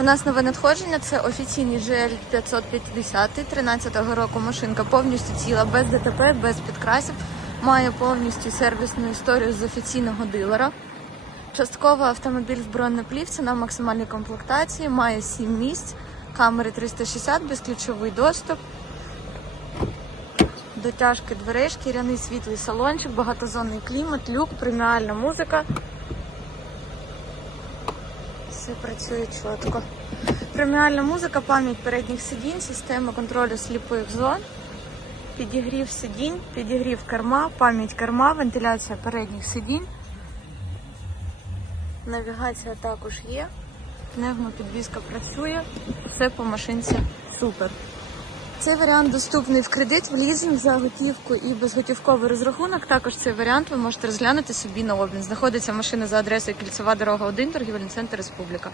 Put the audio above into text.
У нас нове надходження це офіційний GL 550 13-го року машинка повністю ціла, без ДТП, без підкрасів. Має повністю сервісну історію з офіційного дилера. Частково автомобіль з бронеплівці на максимальній комплектації, має 7 місць, камери 360, безключовий доступ, дотяжки дверей, шкіряний світлий салончик, багатозонний клімат, люк, преміальна музика. Все працює чітко. Преміальна музика, пам'ять передніх сидінь, система контролю сліпих зон, підігрів сидінь, підігрів керма, пам'ять керма, вентиляція передніх сидінь. Навігація також є. Пневмопідвізка працює. Все по машинці супер. Цей варіант доступний в кредит, в лізинг за готівку і безготівковий розрахунок. Також цей варіант ви можете розглянути собі на обмін. Знаходиться машина за адресою Кільцева дорога 1, торгівельний центр Республіка.